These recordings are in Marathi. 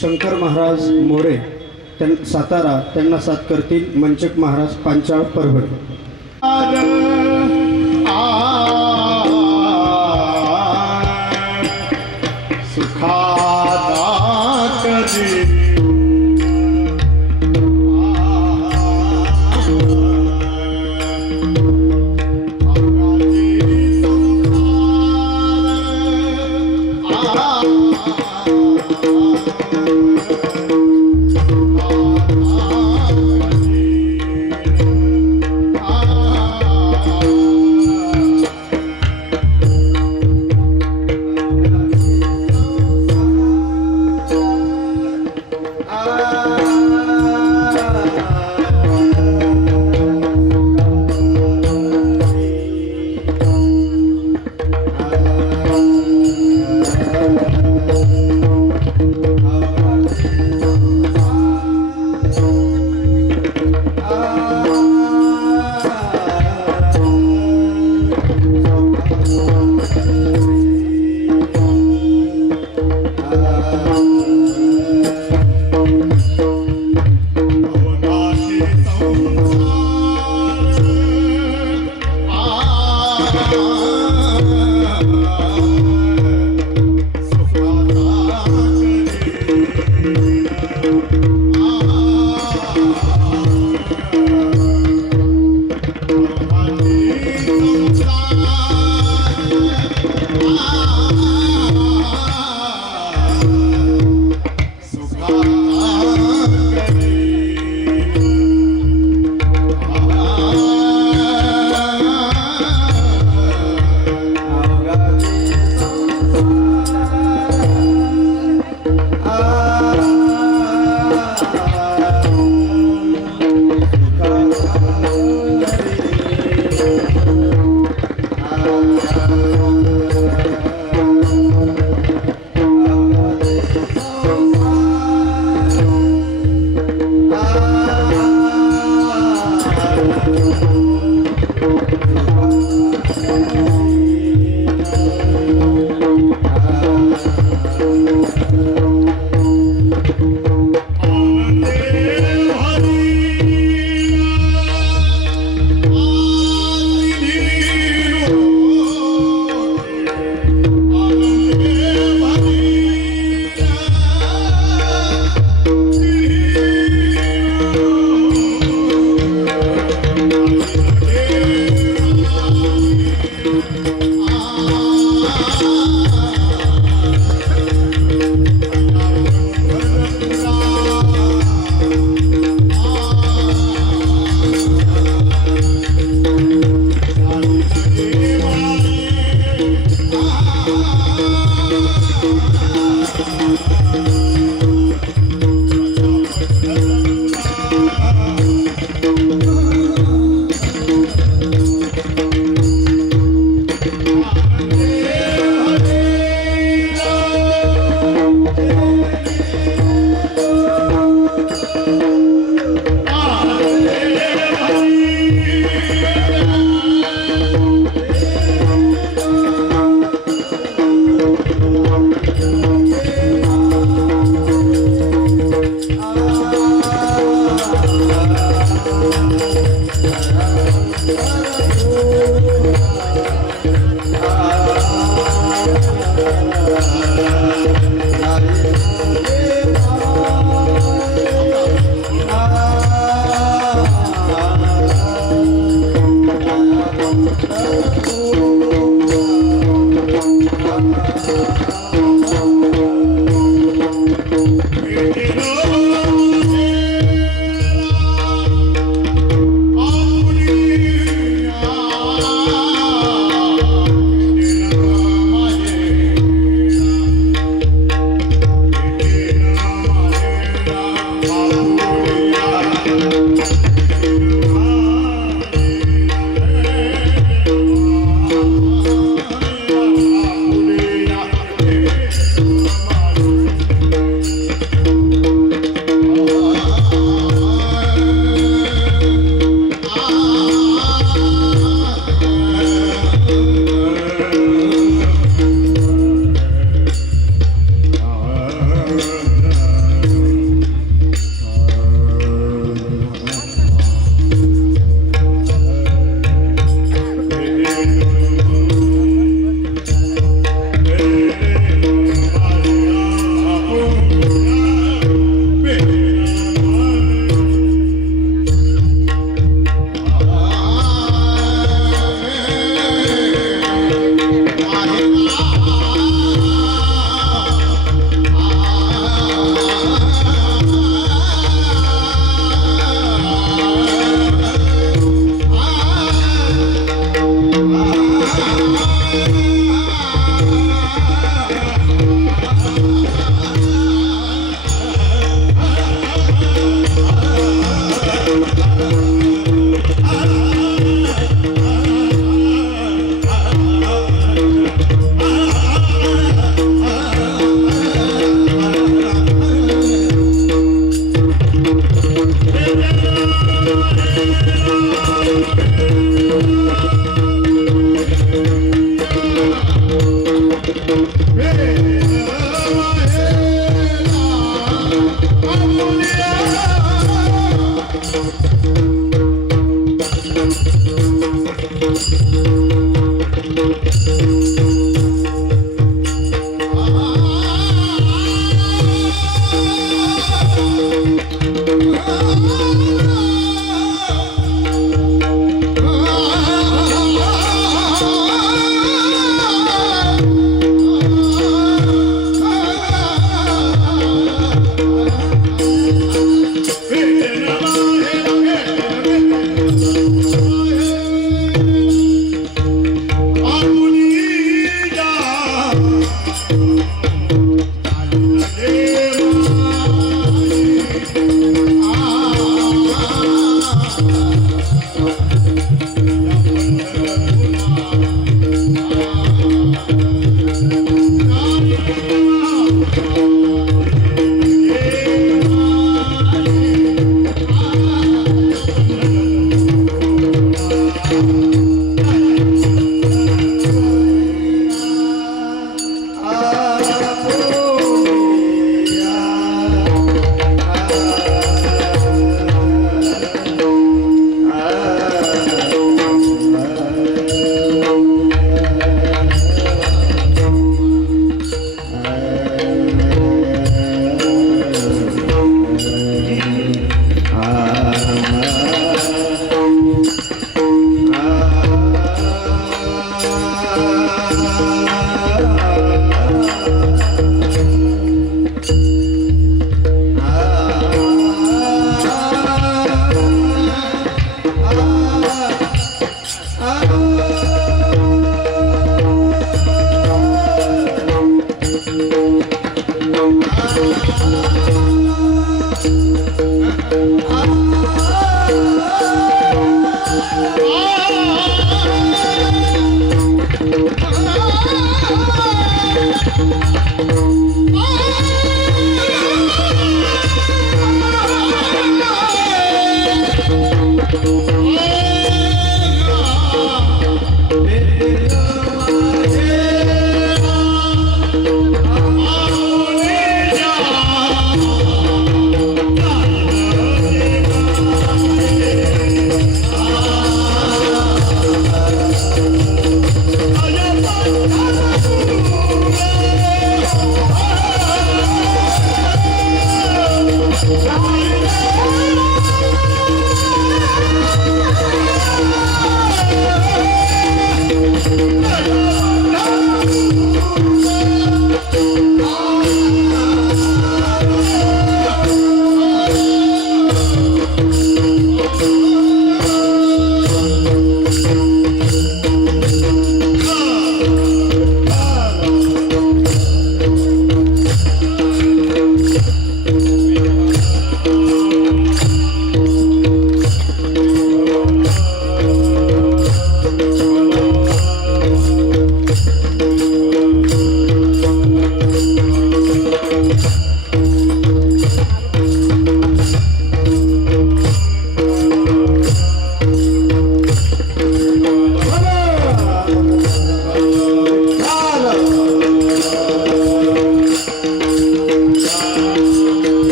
शंकर महाराज मोरे सातारा त्यांना साथ करतील मंचक महाराज पांचाळ परभणी।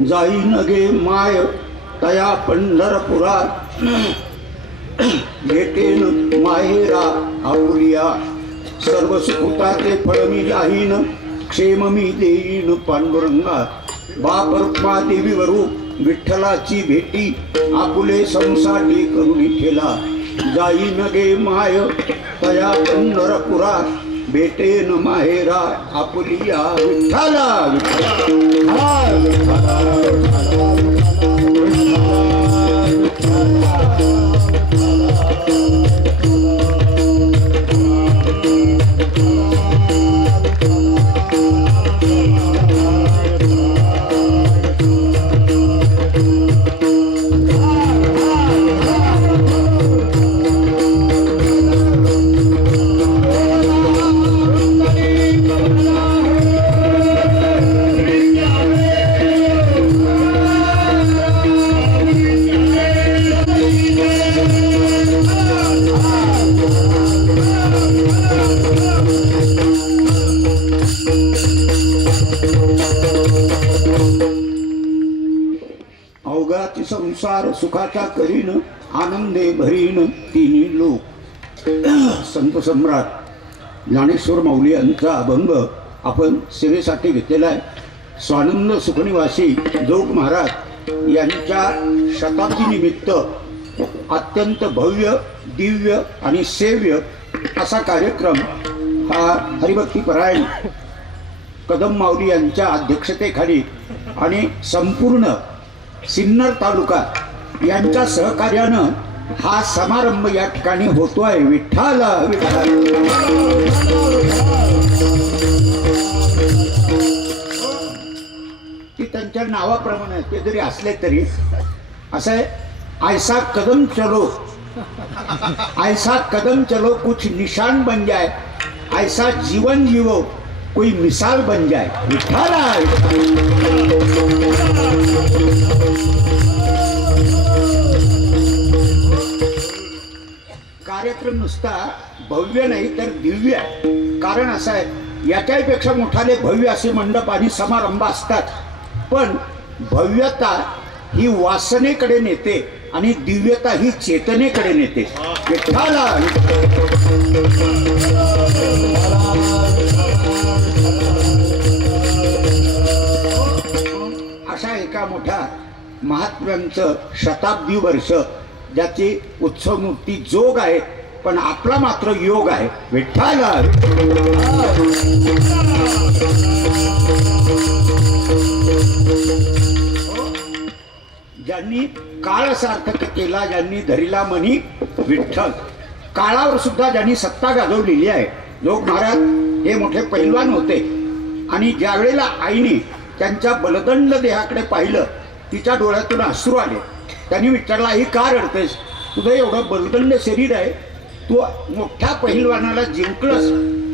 जाईन गे माय तया पंढरपुरात भेटेन माहेरा आपुलिया सर्व सुखुताचे फळ मी लाहीन क्षेम मी देईन पांडुरंगा बाप रुक्मा देवीवरू विठ्ठलाची भेटी आपुले संसाटी करुणी ठेला जाईन गे माय तया पंढरपुरात भेटेन माहेरा आपुलिया विठ्ठला अवघाती संसार सुखाचा करीन आनंदे भरीन तिन्ही लोक. संत सम्राट ज्ञानेश्वर माऊली यांचा अभंग आपण सेवेसाठी घेतलेला आहे. स्वानंद सुखनिवासी जोग महाराज यांच्या शताब्दी निमित्त अत्यंत भव्य दिव्य आणि सेव्य असा कार्यक्रम हा हरिभक्तीपरायण कदम माऊली यांच्या अध्यक्षतेखाली आणि संपूर्ण सिन्नर तालुका यांच्या सहकार्यानं हा समारंभ या ठिकाणी होतोय. विठ्ठल की त्यांच्या नावाप्रमाणे ते जरी असले तरी असं आहे, ऐसा कदम चलो कुछ निशान बन जाए, ऐसा जीवन जीवो कोई मिसाल बन जाए. विठ्ठल कार्यक्रम नुसता भव्य नाही तर दिव्य आहे. कारण असं आहे, याच्यापेक्षा मोठाले भव्य असे मंडप आणि समारंभ असतात, पण भव्यता ही वासनेकडे नेते आणि दिव्यता ही चेतनेकडे नेते. अशा एका मोठ्या महात्म्यांचं शताब्दी वर्ष ज्याची उत्सव मूर्ती जोग आहे, पण आपला मात्र योग आहे. विठ्ठल ज्यांनी काळ सार्थक केला, ज्यांनी धरिला मनी विठ्ठल, काळावर सुद्धा ज्यांनी सत्ता गाजवलेली आहे. जोग महाराज हे मोठे पैलवान होते आणि ज्या वेळेला आईने त्यांच्या बलदंड देहाकडे पाहिलं, तिच्या डोळ्यातून अश्रू आले. त्यांनी विचारला, ही का रडतेस? तुझं एवढं बलदंड शरीर आहे, तू मोठ्या पहिलवानाला जिंकलंस,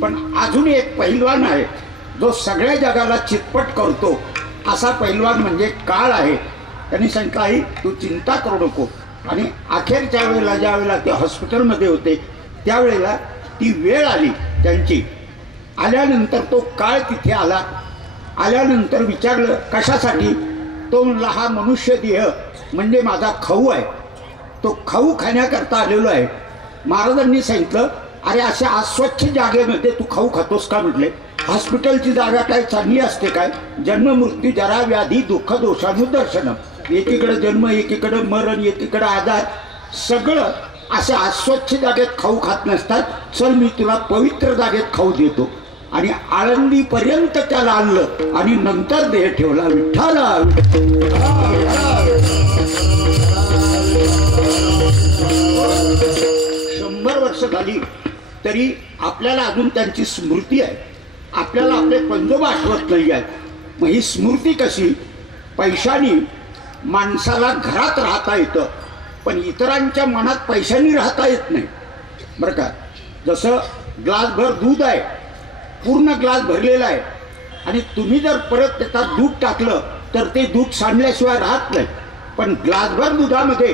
पण अजून एक पहिलवान आहे जो सगळ्या जगाला चितपट करतो, असा पहिलवान म्हणजे काळ आहे. त्यांनी सांगितलं, आई तू चिंता करू नको. आणि अखेरच्या वेळेला ज्या वेळेला ते हॉस्पिटलमध्ये होते त्यावेळेला ती वेळ आली त्यांची. आल्यानंतर तो काळ तिथे आला. आल्यानंतर विचारलं कशासाठी? तो म्हणला, हा मनुष्य देह म्हणजे माझा खाऊ आहे, तो खाऊ खाण्याकरता आलेलो आहे. महाराजांनी सांगितलं, अरे अशा अस्वच्छ जागेमध्ये तू खाऊ खातोस का? म्हटले, हॉस्पिटलची जागा काय चांगली असते काय? जन्म मृत्यू जरा व्याधी दुःख दोषानुदर्शनम, एकीकडे जन्म एकीकडे मरण एकीकडे आजार, सगळं अशा अस्वच्छ जागेत खाऊ खात नसतात. चल मी तुला पवित्र जागेत खाऊ देतो. आणि आळंदीपर्यंत त्याला आणलं आणि नंतर देह ठेवला. विठ्ठल 100 वर्ष झाली तरी आपल्याला अजून त्यांची स्मृती आहे. आपल्याला आपले पंजोबा आठवत नाही आहेत. मग ही स्मृती कशी? पैशानी माणसाला घरात राहता येतं, पण इतरांच्या मनात पैशानी राहता येत नाही बरं का. जसं ग्लासभर दूध आहे, पूर्ण ग्लास भरलेला आहे, आणि तुम्ही जर परत त्याच्यात दूध टाकलं तर ते दूध सांडल्याशिवाय राहत नाही. पण ग्लासभर दुधामध्ये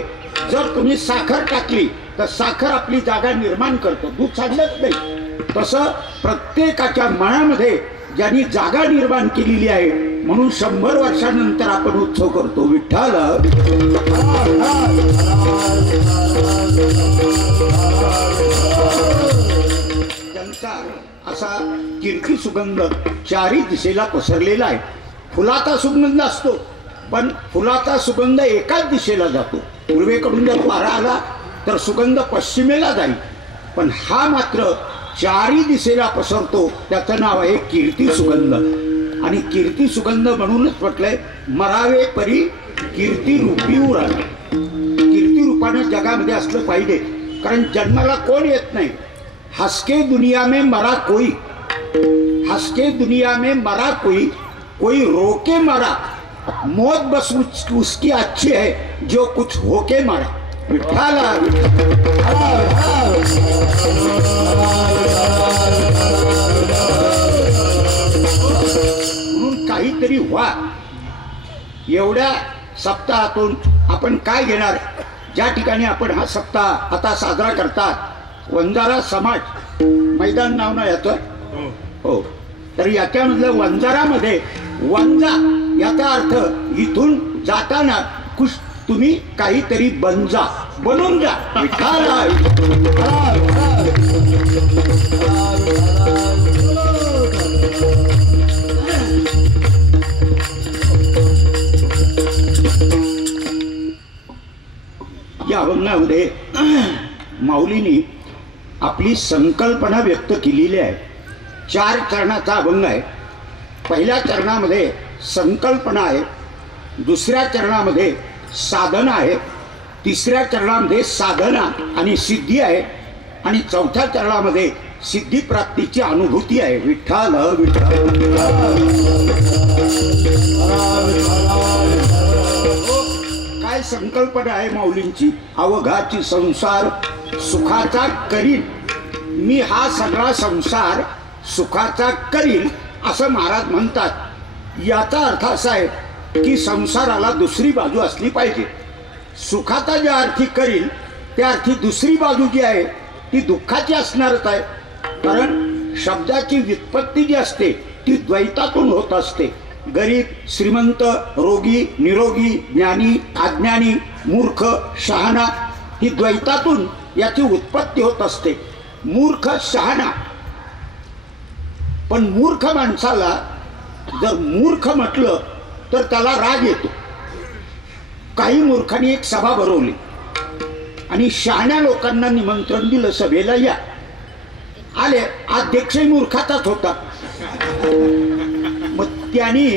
जर तुम्ही साखर टाकली तर साखर आपली जागा निर्माण करतो, दूध सांडलंच नाही. तसं प्रत्येकाच्या मनामध्ये ज्यांनी जागा निर्माण केलेली आहे, म्हणून 100 वर्षानंतर आपण उत्सव करतो. विठ्ठल त्यांचा असा कीर्ती सुगंध चारी दिशेला पसरलेला आहे. फुलाचा सुगंध असतो, पण फुलाचा सुगंध एकाच दिशेला जातो. पूर्वेकडून जर वारा आला तर सुगंध पश्चिमेला जाईल, पण हा मात्र चारी दिशेला पसरतो. त्याचं नाव आहे कीर्ती सुगंध. आणि कीर्ती सुगंध म्हणूनच म्हटलंय, मरावे परी कीर्ती रूपी उरण. कीर्ती रूपानं जगामध्ये असलं पाहिजे, कारण जन्माला कोण येत नाही. हसके दुनिया में मरा कोई, हसके दुनिया में मरा कोई, कोई रोके मरा, मौत बस उसकी अच्छी है जो कुछ होके मरा. विठ्ठला म्हणून काहीतरी व्हा. एवढ्या सप्ताहातून आपण काय घेणार? ज्या ठिकाणी आपण हा सप्ताह आता साजरा करतात, वंजारा समाज मैदान नाव ना याचं, हो, तर याच्यामधलं वंजारामध्ये वंजा याचा अर्थ इथून जाताना तुम्ही काहीतरी बनून जा. विठ्ठला या अभंगामध्ये माऊलींनी आपली संकल्पना व्यक्त केलेली आहे. 4 चरणाचा अभंग आहे. पहिल्या चरणामध्ये संकल्पना आहे, दुसऱ्या चरणामध्ये साधना आहे, तिसऱ्या चरणामध्ये साधना आणि सिद्धी आहे, आणि चौथ्या चरणामध्ये सिद्धी प्राप्तीची अनुभूती आहे. विठ्ठल विठ्ठल. काय संकल्पना आहे माऊलींची? अवघाची संसार सुखाचा करील, मी हा सगळा संसार सुखाचा करील असं महाराज म्हणतात. याचा अर्थ असा आहे की संसाराला दुसरी बाजू असली पाहिजे. सुखाचा ज्या अर्थी करील त्या अर्थी दुसरी बाजू जी आहे ती दुःखाची असणारच आहे. कारण शब्दाची व्युत्पत्ती जी असते ती द्वैतातून होत असते. गरीब श्रीमंत, रोगी निरोगी, ज्ञानी अज्ञानी, मूर्ख शहाणा, ही द्वैतातून याची उत्पत्ती होत असते. मूर्ख शहाणा, पण मूर्ख माणसाला जर मूर्ख म्हटलं तर त्याला राग येतो. काही मूर्खांनी एक सभा भरवली आणि शहाण्या लोकांना निमंत्रण दिलं, सभेला या. आले, अध्यक्षही मूर्खाचाच होता. मग त्यांनी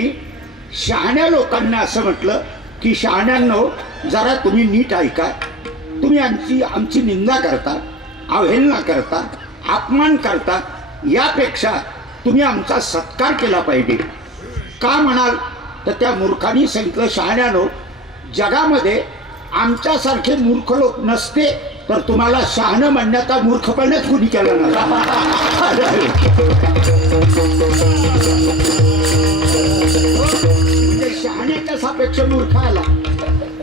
शहाण्या लोकांना असं म्हटलं की शहाण्यांनो, जरा तुम्ही नीट ऐका. तुम्ही आमची निंदा करता, अवहेलना करता, अपमान करता, यापेक्षा तुम्ही आमचा सत्कार केला पाहिजे. का म्हणाल तर त्या मूर्खांनी सांगितलं, शहाण्यानो, जगामध्ये आमच्यासारखे मूर्ख लोक नसते तर तुम्हाला शहाणं म्हणण्याचा मूर्खपणच कुणी केला नसता. म्हणजे शहाण्याच्या सापेक्ष मूर्ख आला,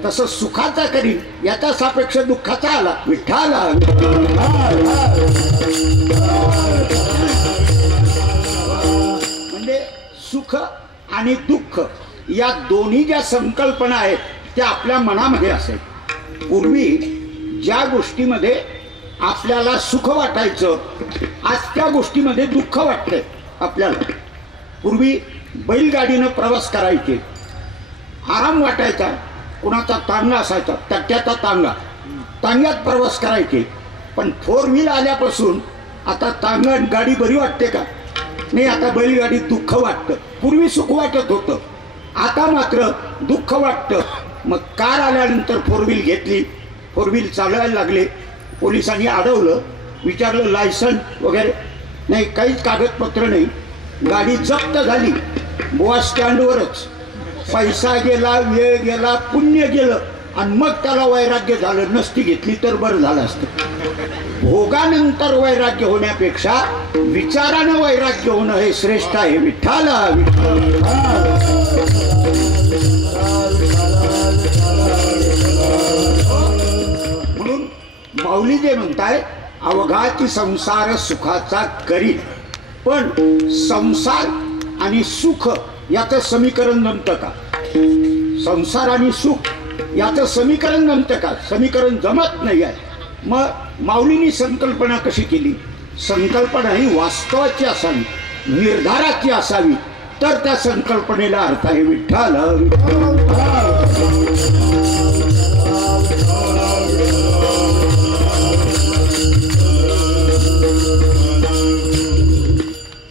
तसं सुखाचा करीन याच्या सापेक्ष दुःखाचा आला. विठ्ठला म्हणजे सुख आणि दुःख या दोन्ही ज्या संकल्पना आहेत त्या आपल्या मनामध्ये असेल. पूर्वी ज्या गोष्टीमध्ये आपल्याला सुख वाटायचं, आज त्या गोष्टीमध्ये दुःख वाटतंय आपल्याला. पूर्वी बैलगाडीनं प्रवास करायचे, आराम वाटायचा. कुणाचा तांगा असायचा, तट्ट्याचा तांग्यात प्रवास करायचे. पण 4 व्हील आल्यापासून आता तांगा गाडी बरी वाटते का? नाही, आता बैलगाडीत दुःख वाटतं. पूर्वी सुख वाटत होतं, आता मात्र दुःख वाटतं. मग कार आल्यानंतर 4 व्हील घेतली, 4 व्हील चालवायला लागले. पोलिसांनी अडवलं, विचारलं लायसन्स वगैरे नाही, काहीच कागदपत्र नाही. गाडी जप्त झाली बुवा स्टँडवरच. पैसा गेला, वेळ गेला, पुण्य गेलं, आणि मग त्याला वैराग्य झालं. नसती घेतली तर बरं झालं असतं. भोगानंतर वैराग्य होण्यापेक्षा विचारानं वैराग्य होणं हे श्रेष्ठ आहे. विठ्ठला म्हणून माऊली जे म्हणताय, अवघाची संसार सुखाचा करील. पण संसार आणि सुख याचं समीकरण जमतं का? संसार आणि सुख याचं समीकरण जमतं का? समीकरण जमत नाही आहे. मग माऊलींनी संकल्पना कशी केली? संकल्पना ही वास्तवाची असावी, निर्धाराची असावी, तर त्या संकल्पनेला अर्थ आहे. विठ्ठल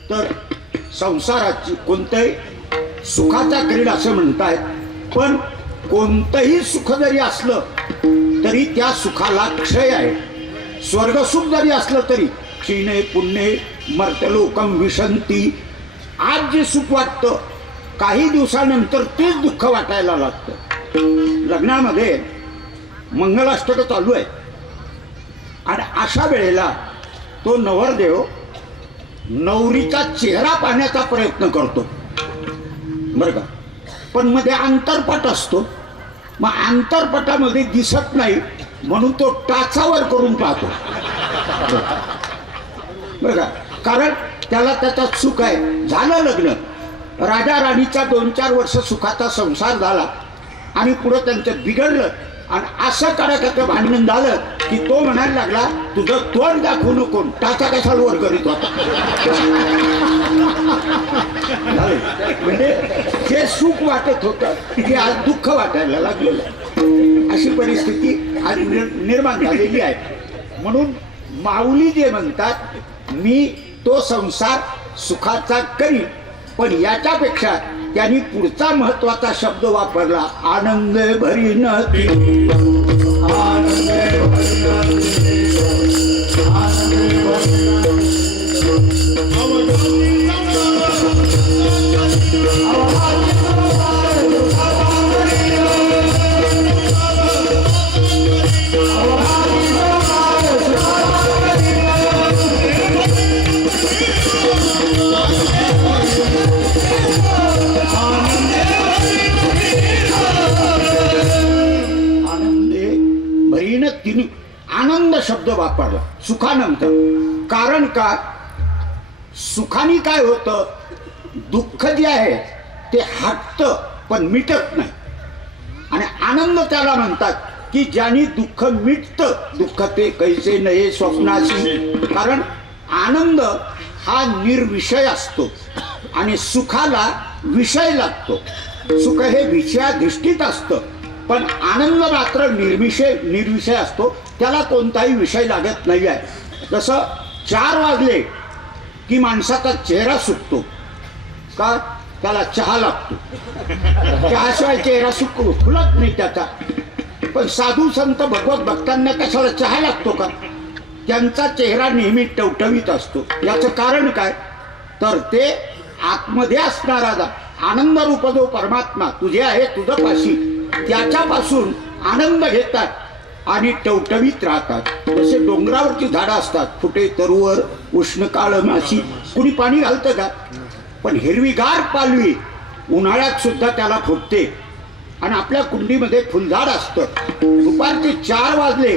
तर संसाराची कोणतंही सुखाचा क्रीड असं म्हणतायत, पण कोणतंही सुख जरी असलं तरी त्या सुखाला क्षय आहे. स्वर्गसुख जरी असलं तरी क्षीणे पुण्ये मर्त्यलोकम विशंती. आज जे सुख वाटतं काही दिवसानंतर तेच दुःख वाटायला लागतं. लग्नामध्ये मंगलाष्टक चालू आहे आणि अशा वेळेला तो नवरदेव नवरीचा चेहरा पाहण्याचा प्रयत्न करतो बरं का, पण मध्ये अंतरपट असतो. मग अंतरपटामध्ये दिसत नाही म्हणून तो टाचावर करून पाहतो बरं का, कारण त्याला त्याचा सुख आहे. झालं लग्न, राजा राणीचा 2-4 वर्ष सुखाचा संसार झाला आणि पुढं त्यांचं बिघडलं आणि असं कडकाचं भांडण झालं की तो म्हणायला लागला, तुझं तोंड दाखवू नको, टाचा कशाला वर करीत होता. म्हणजे जे सुख वाटत होतं ते आज दुःख वाटायला लागलेलं. अशी परिस्थिती आज निर्माण झालेली आहे. म्हणून माऊली जे म्हणतात, मी तो संसार सुखाचा करीन, पण याच्यापेक्षा त्यांनी पुढचा महत्वाचा शब्द वापरला, आनंद भरीन. आनंद शब्द वापरला सुखानंतर. कारण का? सुखाने काय होतं, दुःख जे आहे ते हटतं पण मिटत नाही. आणि आनंद त्याला म्हणतात की ज्याने दुःख मिटतं. दुःख ते कैसे नये स्वप्नाशी. कारण आनंद हा निर्विषय असतो आणि सुखाला विषय लागतो. सुख हे विषयाधिष्ठित असतं, पण आनंद मात्र निर्विषय असतो, त्याला कोणताही विषय लागत नाही आहे. जसं 4 वाजले की माणसाचा चेहरा सुकतो का? त्याला चहा लागतो, चहाशिवाय चेहरा फुलत नाही त्याचा. पण साधू संत भगवत भक्तांना कशाला चहा लागतो का? त्यांचा चेहरा नेहमी टवटवीत असतो. याचं कारण काय? तर ते आतमध्ये असणारा आनंद रूप जो परमात्मा तुझे आहे, तुझं पाशी, त्याच्यापासून आनंद घेतात आणि टवटवीत राहतात. जसे डोंगरावरची झाडं असतात, फुटे तरुवर उष्ण काळ माशी, कुणी पाणी घालतं का? पण हिरवीगार पालवी उन्हाळ्यात सुद्धा त्याला फुटते. आणि आपल्या कुंडीमध्ये फुलझाड असतं, दुपारचे 4 वाजले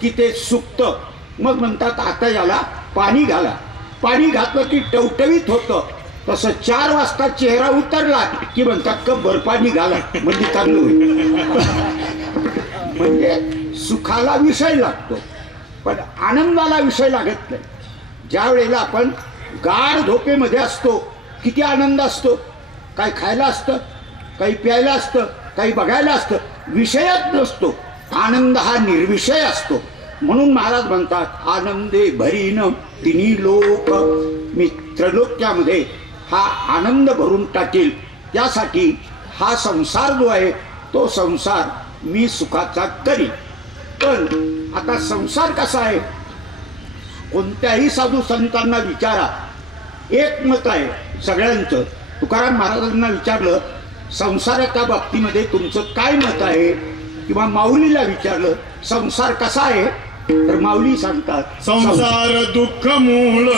की ते सुकतं. मग म्हणतात आता याला पाणी घाला. पाणी घातलं की टवटवीत होतं. तसं 4 वाजता चेहरा उतरला की म्हणतात कब्बर पाणी घाला म्हणजे चांगलं होईल. म्हणजे सुखाला विषय लागतो पण आनंदाला विषय लागत नाही. ज्या वेळेला आपण गाढ झोपेमध्ये असतो, किती आनंद असतो. काही खायला असतं, काही प्यायला असतं, काही बघायला असतं, विषयच नसतो. आनंद हा निर्विषय असतो. म्हणून महाराज म्हणतात आनंदे भरीन तिन्ही लोक. मित्रलोक्यामध्ये हा आनंद भरून टाकेल. त्यासाठी हा संसार जो आहे तो संसार मी सुखाचा करीन. पण आता संसार कसा आहे? कोणत्याही साधू संतांना विचारा, एक मत आहे सगळ्यांचं. तुकाराम महाराजांना विचारलं संसाराच्या बाबतीमध्ये तुमचं काय मत आहे, किंवा माऊलीला विचारलं संसार कसा आहे, तर माऊली सांगतात संसार दुःख मूळ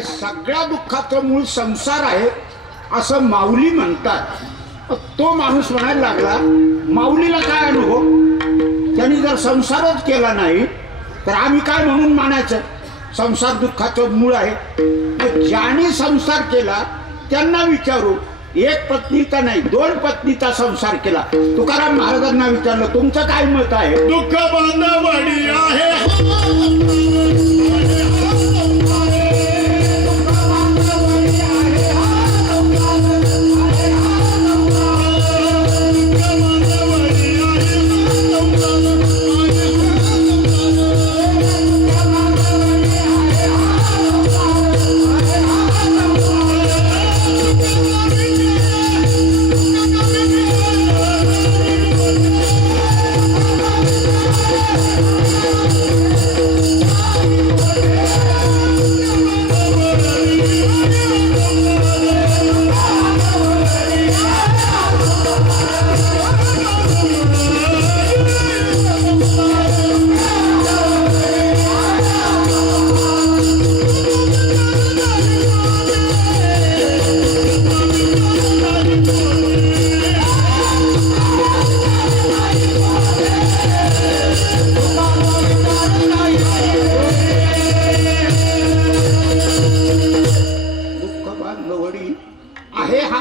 अरे सगळ्या दुःखाचं मूळ संसार आहे असं माऊली म्हणतात. तो माणूस म्हणायला लागला, माऊलीला काय अनुभव, त्यांनी जर संसारच केला नाही तर आम्ही काय म्हणून मानायचं, संसार दुःखाचं मूळ आहे. मग ज्यांनी संसार केला त्यांना विचारू, एक पत्नीचा नाही 2 पत्नीचा संसार केला. तुकाराम महाराजांना विचारलं, तुमचं काय मत आहे? दुःख बांधवडी आहे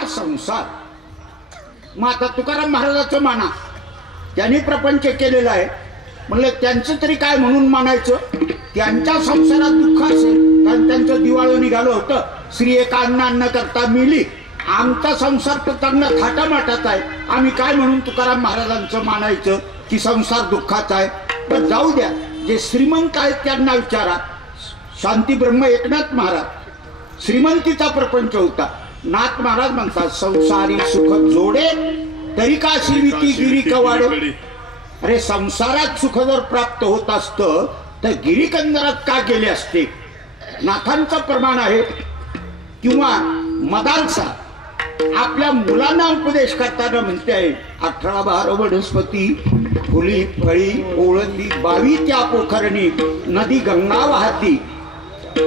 संसार. मग आता तुकाराम महाराजाचं माना, त्यांनी प्रपंच केलेला आहे म्हणलं, त्यांचं तरी काय म्हणून मानायचं. त्यांच्या संसारात दुःख असेल कारण त्यांचं दिवाळं निघालं होतं, श्री एका अन्न करता मिली. आमचा संसार तर चांगला थाटामाटाचा आहे, आम्ही काय म्हणून तुकाराम महाराजांचं मानायचं की संसार दुःखाचा आहे. पण जाऊ द्या, जे श्रीमंत आहेत त्यांना विचारा. शांती ब्रह्म एकनाथ महाराज श्रीमंतीचा प्रपंच होता. नाथ महाराज म्हणतात, संसारी सुख जोडे तरी का शिविती गिरी कवाडे. अरे संसारात सुख जर प्राप्त होत असतं तर गिरीकंदरात का गेले असते. नाथांचं प्रमाण आहे. किंवा मदालसा आपल्या मुलांना उपदेश करताना म्हणते आहे, 18-12 वनस्पती फुली फळी ओळंदी 22 त्या पोखरणी नदी गंगा वाहती.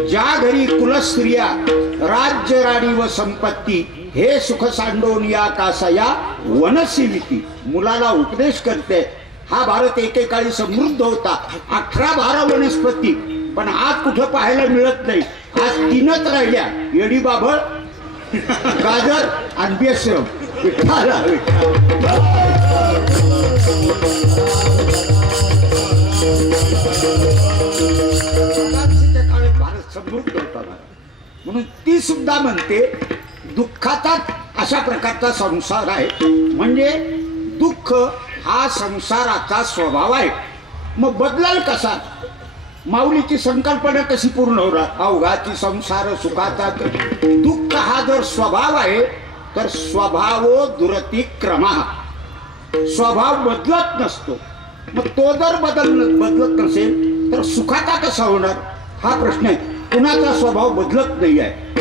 ज्या घरी कुलस्त्रिया राज्य राणी व संपत्ती हे सुख सांडोन या कासया वनसिविती. मुलाला उपदेश करते. हा भारत एकेकाळी समृद्ध होता, 18-12 वनस्पती, पण आज कुठं पाहायला मिळत नाही. आज 3च राहिल्या, येडी बाबळ, गाजर आणि बेसम. विठ्ठला भारत समृद्ध होता म्हणून ती सुद्धा म्हणते दुःखाचा अशा प्रकारचा संसार आहे. म्हणजे दुःख हा संसाराचा स्वभाव आहे. मग बदलाल कसा. माऊलीची संकल्पना कशी पूर्ण होणार. अवघाची संसार सुखाचा. दुःख हा जर स्वभाव आहे तर स्वभावो दुरतिक्रमा. स्वभाव बदलत नसतो. मग तो जर बदलत नसेल तर सुखाचा कसा होणार हा प्रश्न आहे. कुणाचा स्वभाव बदलत नाही आहे.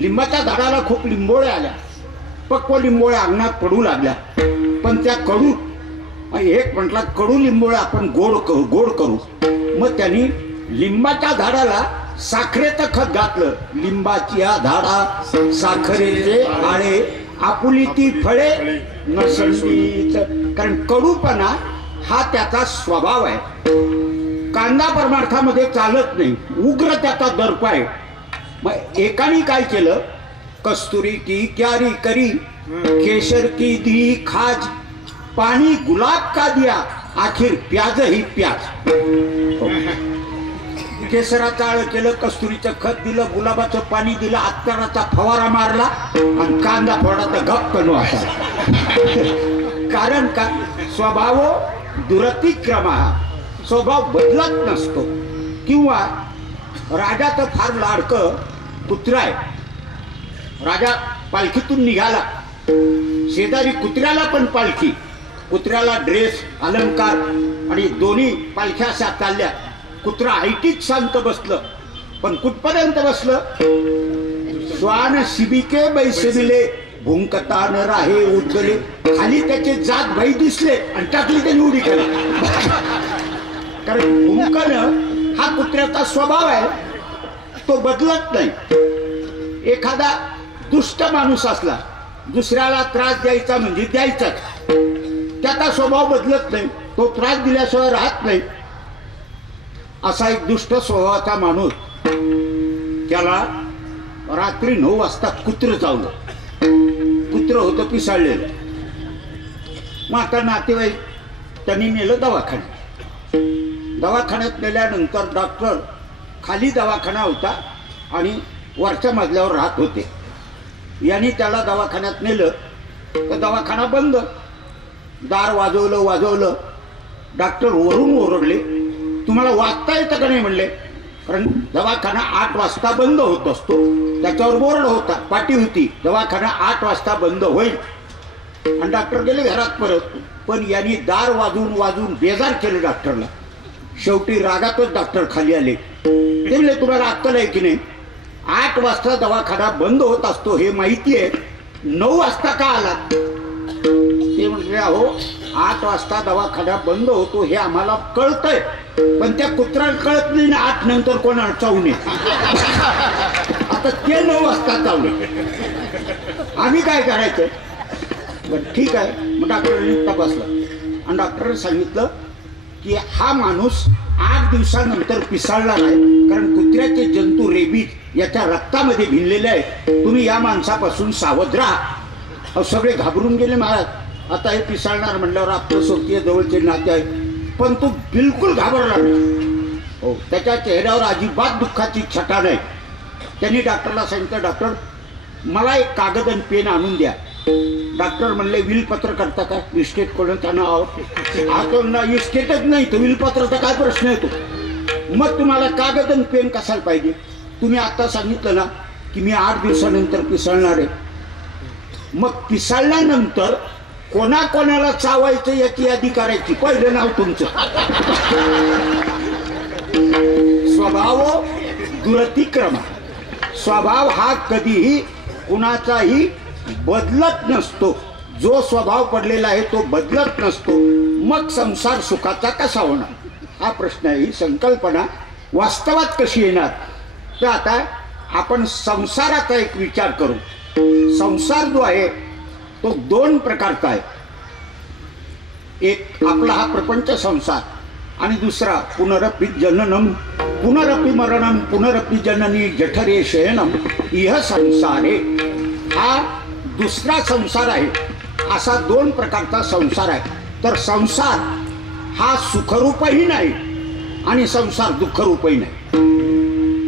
लिंबाच्या झाडाला खूप लिंबोळ्या आल्या, पक्व लिंबोळ्या अंगणात पडू लागल्या, पण त्या कडू एक म्हटला कडू लिंबोळ्या आपण गोड करू. मग त्यांनी लिंबाच्या झाडाला साखरेचं खत घातलं. लिंबाची झाडा साखरेचे आळे आपुली ती फळे नसंडीच. कारण कडूपणा हा त्याचा स्वभाव आहे. कांदा परमार्थामध्ये चालत नाही, उग्र त्याचा दर्प आहे. मग एकाने काय केलं, कस्तुरी की क्यारी करी केशर की दी खाज पाणी गुलाब का दिया आखिर प्याज ही प्याज. केसराचं आळ केलं, कस्तुरीचं खत दिलं, गुलाबाचं पाणी दिलं, अत्तराचा फवारा मारला आणि कांदा फोडा तर गप्प नो असा. कारण का स्वभाव दुरतिक्रमा. स्वभाव बदलत नसतो. किंवा राजाचं फार लाडकं कुत्रा आहे. राजा पालखीतून निघाला, शेजारी कुत्र्याला पण पालखी, कुत्र्याला ड्रेस अलंकार आणि दोन्ही पालख्या अशा चालल्या. कुत्रा ऐटीत शांत बसलं, पण कुठपर्यंत बसलं. श्वान शिबिके बैसविले भुंकतान राहे उद्गले. खाली त्याचे जात भाई दिसले आणि टाकली त्यांनी उडी केला. कारण भुंकणं हा कुत्र्याचा स्वभाव आहे. तो बदलत नाही. एखादा दुष्ट माणूस असला, दुसऱ्याला त्रास द्यायचा म्हणजे द्यायचाच, त्याचा स्वभाव बदलत नाही, तो त्रास दिल्याशिवाय राहत नाही. असा एक दुष्ट स्वभावाचा माणूस, त्याला रात्री 9 वाजता कुत्रं चावलं. कुत्रं होतं पिसाळलेलं. मग आता नातेवाईक त्यांनी नेलं दवाखान्यात. दवाखान्यात नेल्यानंतर डॉक्टर, खाली दवाखाना होता आणि वरच्या मजल्यावर राहत होते. यांनी त्याला दवाखान्यात नेलं तर दवाखाना बंद. दार वाजवलं. डॉक्टर वरून ओरडले, तुम्हाला वाचता येतं का नाही म्हणले. कारण दवाखाना 8 वाजता बंद होत असतो. त्याच्यावर बोर्ड होता, पाटी होती, दवाखाना 8 वाजता बंद होईल. आणि डॉक्टर गेले घरात परत. पण यांनी दार वाजवून बेजार केलं डॉक्टरला. शेवटी रागातच डॉक्टर खाली आले. ते म्हणले, तुम्हाला अक्कल आहे की नाही, 8 वाजता दवाखाना बंद होत असतो हे माहिती आहे, 9 वाजता का आला. ते म्हणजे अहो 8 वाजता दवाखाना बंद होतो हे आम्हाला कळतंय, पण त्या कुत्र्याला कळत नाही ना 8 नंतर कोणाला चावू नये. आता ते 9 वाजता चावले, आम्ही काय करायचं. बरं ठीक आहे. मग डॉक्टरांनी तपासलं आणि डॉक्टरांनी सांगितलं की हा माणूस 8 दिवसानंतर पिसाळला नाही, कारण कुत्र्याचे जंतू रेबीज याच्या रक्तामध्ये भिनलेले आहे. तुम्ही या माणसापासून सावध राहा. अहो सगळे घाबरून गेले महाराज. आता हे पिसाळणार म्हणल्यावर आपलं स्वकीय जवळचे नाते आहे. पण तो बिलकुल घाबरला नाही. हो, त्याच्या चेहऱ्यावर अजिबात दुःखाची छटा नाही. त्यांनी डॉक्टरला सांगितलं, डॉक्टर मला एक कागद आणि पेन आणून द्या. डॉक्टर म्हणले, विलपत्र करता का, इस्टेट कोण त्यांना आता इस्टेटच नाही तर विलपत्राचा काय प्रश्न येतो. मग तुम्हाला कागद आणि पेन कशाला पाहिजे. तुम्ही आता सांगितलं ना की मी 8 दिवसानंतर पिसाळणार आहे. मग पिसाळल्यानंतर कोणाला चावायचं याची यादी करायची. पहिलं नाव तुमचं. स्वभाव दुरतिक्रम. स्वभाव हा कधीही कुणाचाही बदलत नसतो. जो स्वभाव पडलेला आहे तो बदलत नसतो. मग संसार सुखाचा कसा होणार हा प्रश्न आहे. ही संकल्पना वास्तवात कशी येणार. तर आता आपण संसाराचा एक विचार करू. संसार जो आहे तो 2 प्रकारचा आहे. एक आपला हा प्रपंच संसार आणि दुसरा पुनरपि जननम पुनरपि मरणम पुनरपि जननी जठरे शयनम इह संसारे. हा दुसरा संसार आहे. असा 2 प्रकारचा संसार आहे. तर संसार हा सुखरूपही नाही आणि संसार दुःखरूपही नाही.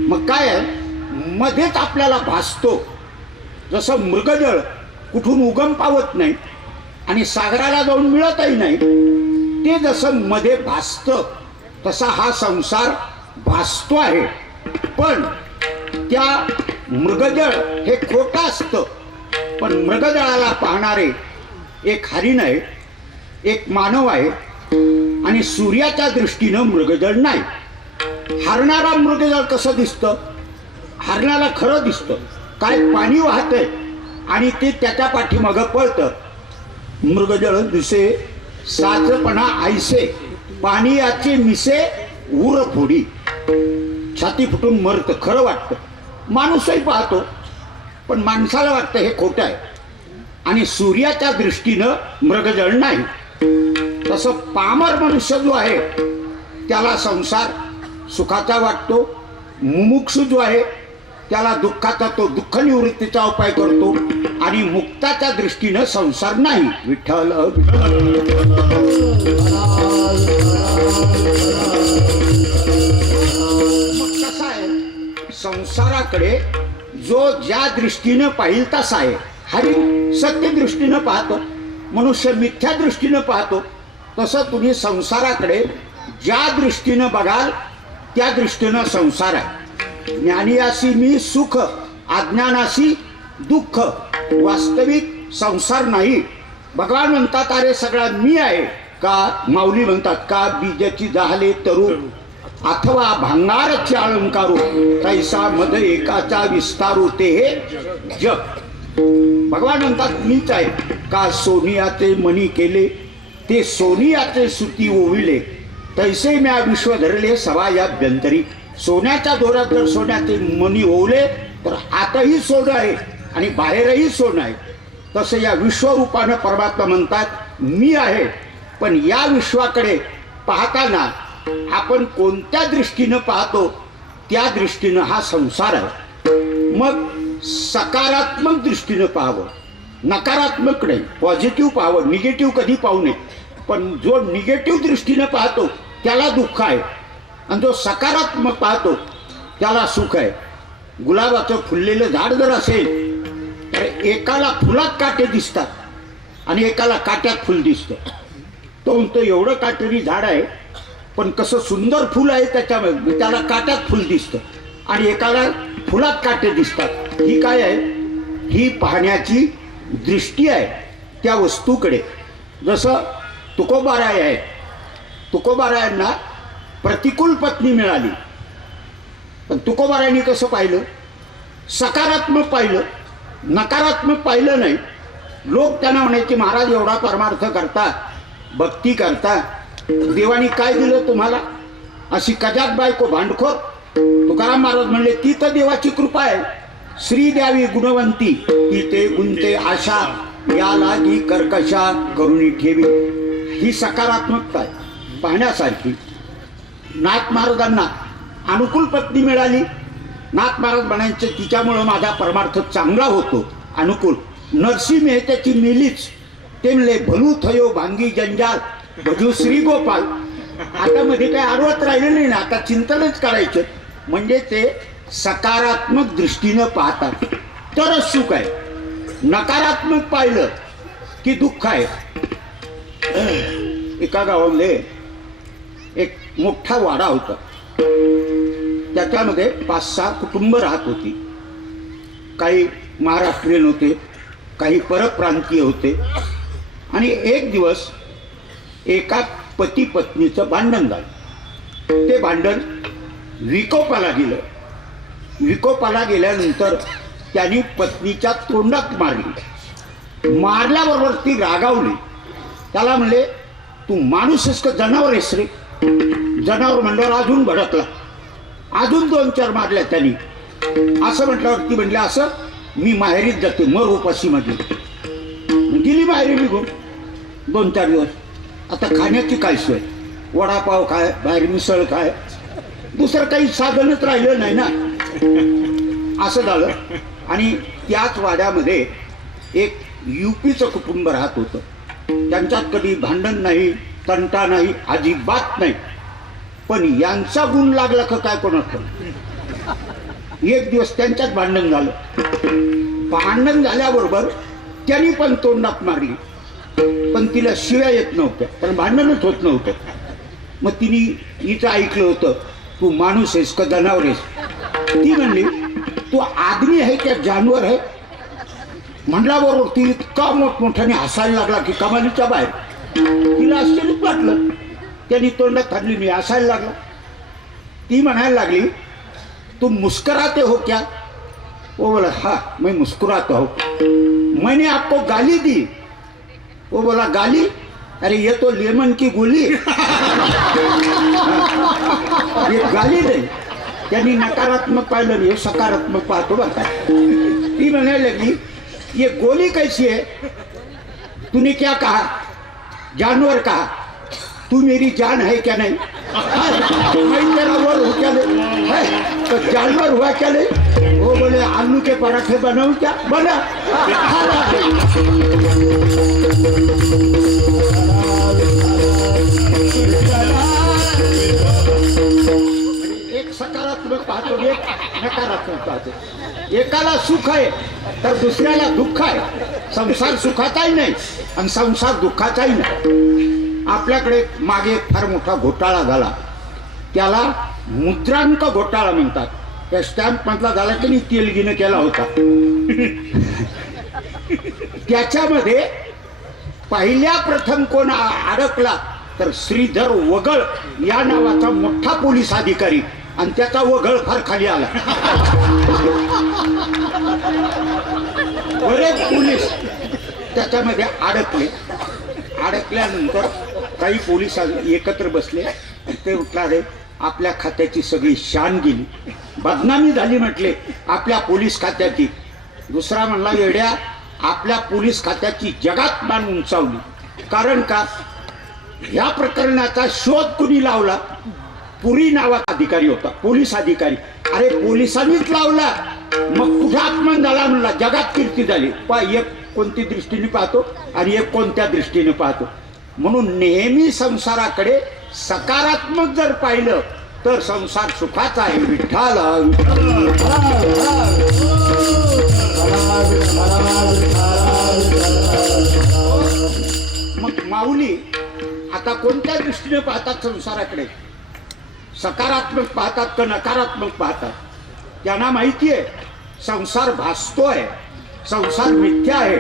मग काय आहे, मध्येच आपल्याला भासतो. जसं मृगजळ कुठून उगम पावत नाही आणि सागराला जाऊन मिळतही नाही, ते जसं मध्ये भासतं तसा हा संसार भासतो आहे. पण त्या मृगजळ हे खोटं असतं. पण मृगजळाला पाहणारे एक हरिण आहे, एक मानव आहे आणि सूर्याच्या दृष्टीनं मृगजळ नाही. हरणारा मृगजळ कसं दिसतं. हरणाला खरं दिसतं काय, पाणी वाहतंय आणि ते त्याच्या पाठीमागं पळतं. मृगजळ दिसे साचपणा आयसे पाणी याचे मिसे उर फोडी. छाती फुटून मरतं. खरं वाटतं. माणूसही पाहतो पण माणसाला वाटतं हे खोटं आहे. आणि सूर्याच्या दृष्टीनं मृगजळ नाही. तसं पामर मनुष्य जो आहे त्याला संसार सुखाचा वाटतो. मुमुक्षु जो आहे त्याला दुःखाचा, तो दुःख निवृत्तीचा उपाय करतो. आणि मुक्ताच्या दृष्टीनं संसार नाही. विठ्ठल मग कसा आहे संसाराकडे जो ज्या दृष्टीनं पाहिल तसा आहे. हरिण सत्य दृष्टीनं पाहतो, मनुष्य मिथ्या दृष्टीनं पाहतो. तसं तुम्ही संसाराकडे ज्या दृष्टीनं बघाल त्या दृष्टीनं संसार आहे. ज्ञानीयासी मी सुख, अज्ञानासी दुःख. वास्तविक संसार नाही. भगवान म्हणतात अरे सगळा मी आहे का. माऊली म्हणतात का बीजाची जाहले तरू अथवा भांगारचे अलंकारू तैसा मध एकाचा विस्तारू ते हे जग. भगवान म्हणतात मीच आहे का सोनियाचे मणी केले ते सोनियाचे सुती ओविले तैसे म्या विश्व धरले सवायाभ्यंतरी. सोन्याच्या दोऱ्यात जर सोन्याचे मणी ओवले तर आतही सोनं आहे आणि बाहेरही सोनं आहे. तसं या विश्वरूपानं परमात्मा म्हणतात मी आहे. पण या विश्वाकडे पाहताना आपण कोणत्या दृष्टीनं पाहतो त्या दृष्टीनं हा संसार आहे. मग सकारात्मक दृष्टीनं पाहावं, नकारात्मक नाही. पॉझिटिव्ह पाहावं, निगेटिव्ह कधी पाहू नये. पण जो निगेटिव्ह दृष्टीनं पाहतो त्याला दुःख आहे आणि जो सकारात्मक पाहतो त्याला सुख आहे. गुलाबाचं फुललेलं झाड जर असेल तर एकाला फुलात काटे दिसतात आणि एकाला काट्यात फुल दिसतं. तो म्हणतो एवढं काटेरी झाड आहे पण कसं सुंदर फुल आहे त्याच्यामध्ये, त्याला काट्यात फुल दिसतं आणि एकाला फुलात काटे दिसतात. ही काय आहे? ही पाहण्याची दृष्टी आहे त्या वस्तूकडे. जसं तुकोबाराय आहे, तुकोबारायांना प्रतिकूल पत्नी मिळाली पण तुकोबारायांनी कसं पाहिलं? सकारात्मक पाहिलं, नकारात्मक पाहिलं नाही. लोक त्यांना म्हणायचे महाराज एवढा परमार्थ करता, भक्ती करता, देवानी काय दिलं तुम्हाला? अशी कजात बायको भांडखोर. तुकाराम महाराज म्हणले ती तर देवाची कृपा आहे. श्री द्यावी गुणवंती ती ते गुंते आशा या लागी कर्कशा करुणी ठेवी. ही सकारात्मकता आहे पाहण्यासारखी. नाथ महाराजांना अनुकूल पत्नी मिळाली. नाथ महाराज म्हणायचे तिच्यामुळं माझा परमार्थ चांगला होतो. अनुकूल. नरसिंह मेहत्याची मिलीच ते म्हणले भलू थयो भांगी जंजाल भजू श्री गोपाल. आता मध्ये काय आडवत राहिलं नाही ना, आता चिंतनच करायचं. म्हणजे ते सकारात्मक दृष्टीनं पाहतात तरच सुख आहे. नकारात्मक पाहिलं की दुःख आहे. एका गावामध्ये एक मोठा वाडा होता. त्याच्यामध्ये 5-6 कुटुंब राहत होती. काही महाराष्ट्रीयन होते, काही परप्रांतीय होते. आणि एक दिवस एका पती पत्नीचं भांडण झालं. ते भांडण विकोपाला गेलं. विकोपाला गेल्यानंतर त्यांनी पत्नीच्या तोंडात मारली. मारल्याबरोबर ती रागावली. त्याला म्हणले तू माणूस आहेस का जनावर आहेस रे? जनावर म्हणल्यावर अजून भडकला. अजून 2-4 मारल्या त्यांनी. असं म्हटल्यावर ती म्हणली असं मी माहेरीच जाते, मर उपाशी म्हटली. गेली माहेरी निघून. 2-4 दिवस. आता खाण्याची काय सोय? वडापाव खाय, बाहेर मिसळ खाय, दुसरं काही साधनच राहिलं नाही ना. असं झालं. आणि त्याच वाड्यामध्ये एक युपीचं कुटुंब राहत होतं. त्यांच्यात कधी भांडण नाही, तंटा नाही, अजिबात नाही. पण यांचा गुण लागला का काय कोणाचं? एक दिवस त्यांच्यात भांडण झालं. भांडण झाल्याबरोबर त्यांनी पण तोंडात मारली. पण तिला शिव्या येत नव्हत्या, पण भांडणच होत नव्हतं. मग तिने हिचं ऐकलं होतं तू माणूस आहेस का जनावर आहेस? ती म्हणली तू आदमी आहे का जानवर आहे? म्हणल्याबरोबर ती इतका मोठमोठ्याने हसायला लागला की कमालीच्या बाहेर. तिला आश्चर्यच वाटलं. त्यांनी तोंडात थांबली, मी हसायला लागला. ती म्हणायला लागली तू मुस्कुराते हो क्या? वो बोला हाँ मैं मुस्कुराता हूँ. मैंने आपको गाली दी? वो बोला गाली? अरे ये तो लेमन की गोली. ये गाली नहीं. त्यांनी नकारात्मक पाहिलं नाही, सकारात्मक पाहतो बरं काय. ती म्हणायला लागली ये गोली कैसी है? तूने क्या कहा? जानवर कहा. तू मेरी जान है क्या नहीं? मैं तेरा वर हूँ क्या नहीं? है तो जानवर हुआ क्या नहीं? वो बोले आलू के पराठे बनाऊं क्या? बना. एक सकारात्मक पाहतो, एक नकारात्मक पाहतो. एकाला सुख आहे तर दुसऱ्याला दुःख आहे. संसार सुखाचाही नाही आणि संसार दुःखाचाही नाही. आपल्याकडे मागे फार मोठा घोटाळा झाला, त्याला मुद्रांक घोटाळा म्हणतात. त्या स्टॅम्प मधला झाला की तेलगीनं केला होता. त्याच्यामध्ये पहिल्या प्रथम कोण अडकला तर श्रीधर वगळ या नावाचा मोठा पोलीस अधिकारी, आणि त्याचा वगळ फार खाली आला. बरेच पोलीस त्याच्यामध्ये अडकले. अडकल्यानंतर काही पोलीस एकत्र बसले. ते उठला रे आपल्या खात्याची सगळी शान गेली, बदनामी झाली म्हटले आपल्या पोलीस खात्याची. दुसरा म्हणला, येड्या, आपल्या पोलीस खात्याची जगात मान उंचावली. कारण का, ह्या प्रकरणाचा शोध कुणी लावला? पुरी नावाचा अधिकारी होता, पोलीस अधिकारी. अरे पोलिसांनीच लावला, मग कुठे अपमान झाला म्हणला, जगात कीर्ती झाली. एक कोणती दृष्टीने पाहतो आणि एक कोणत्या दृष्टीने पाहतो. म्हणून नेहमी संसाराकडे सकारात्मक जर पाहिलं तर संसार सुखाचा आहे. विठ्ठल मग माऊली आता कोणत्या दृष्टीने पाहतात संसाराकडे? सकारात्मक पाहतात का नकारात्मक पाहतात? त्यांना माहिती आहे संसार भासतोय, संसार मिथ्या आहे.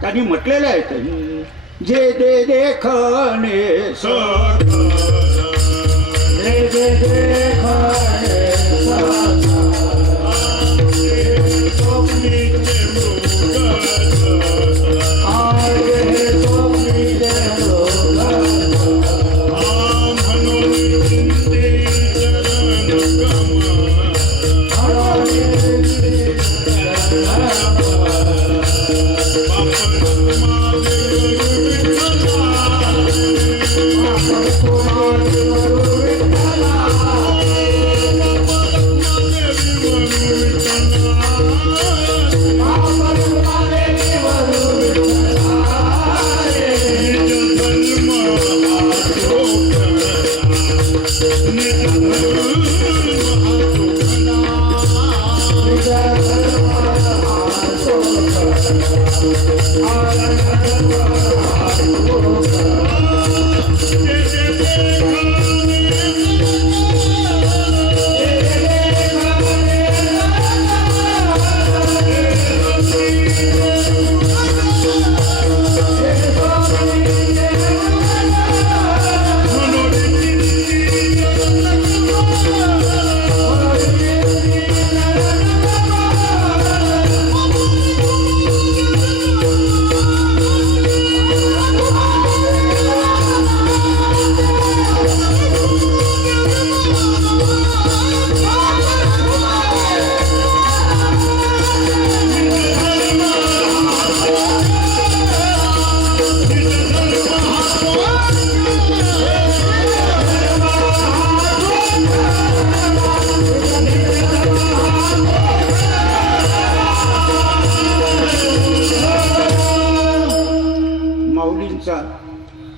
त्यांनी म्हटलेलं आहे, जे दे देखणे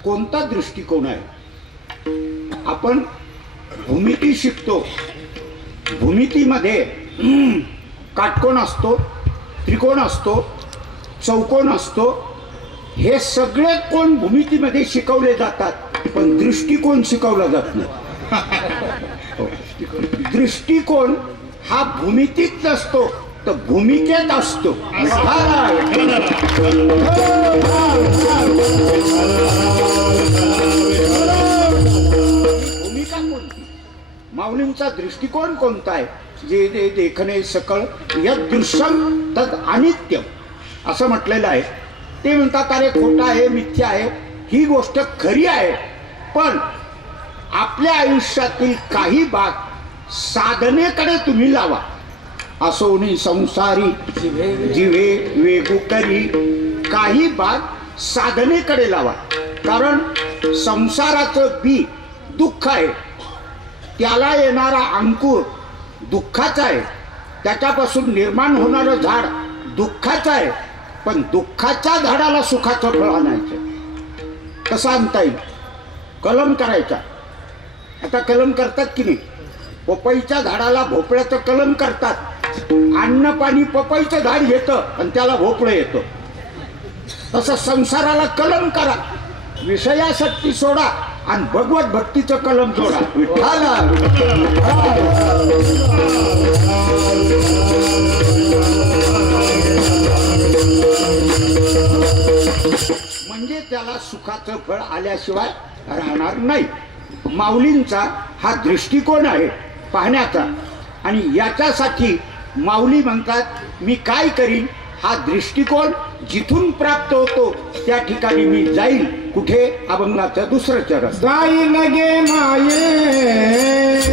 कोणता दृष्टिकोन आहे? आपण भूमिती शिकतो, भूमितीमध्ये काटकोन असतो, त्रिकोण असतो, चौकोन असतो. हे सगळे कोण भूमितीमध्ये शिकवले जातात, पण दृष्टिकोन शिकवला जात नाही. दृष्टिकोन हा भूमितीत नसतो तर भूमिकेत असतो. भूमिका कोणती? माऊलींचा दृष्टिकोन कोणता आहे? जे देखणे सकळ यद दृश्यम तद अनित्यम असं म्हटलेलं आहे. ते म्हणतात अरे खोटा आहे, मिथ्या आहे. ही गोष्ट खरी आहे, पण आपल्या आयुष्यातील काही भाग साधनेकडे तुम्ही लावा. असोनी संसारी जिवे वेगू करी, काही भाग साधनेकडे लावा. कारण संसाराचं बी दुःख आहे, त्याला येणारा अंकुर दुःखाचा आहे, त्याच्यापासून निर्माण होणारं झाड दुःखाचं आहे. पण दुःखाच्या झाडाला सुखाचं फळ आणायचं. कसं आणता येईल? कलम करायचा. आता कलम करतात की नाही? पपईच्या झाडाला भोपळ्याचं कलम करतात. अन्न पाणी पपईचं झाड घेतं आणि त्याला भोपळं येतं. तसं संसाराला कलम करा, विषयाशक्ती सोडा आणि भगवत भक्तीचं कलम जोडा. विठ्ठल म्हणजे त्याला सुखाचं फळ आल्याशिवाय राहणार नाही. माऊलींचा हा दृष्टिकोन आहे पाहण्याचा. आणि याच्यासाठी माऊली म्हणतात मी काय करीन? हा दृष्टिकोन जिथून प्राप्त होतो त्या ठिकाणी मी जाईल. कुठे? अभंगाचं दुसरं चरण. जाईल गे माये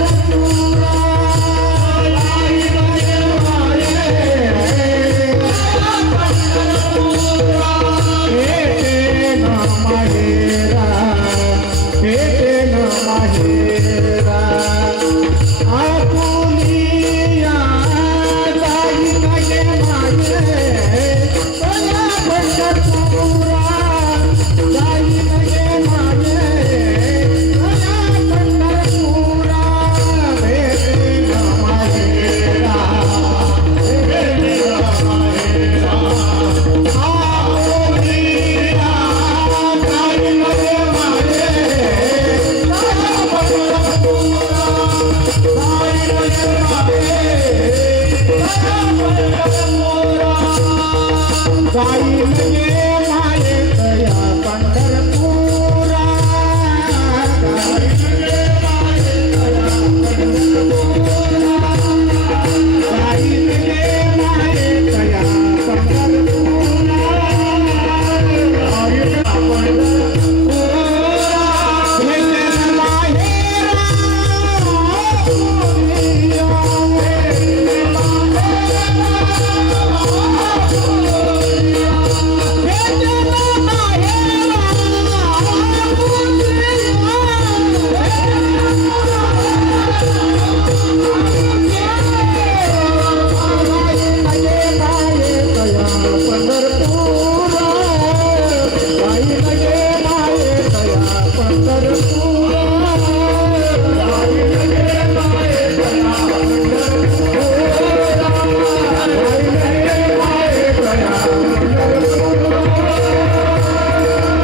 घरातून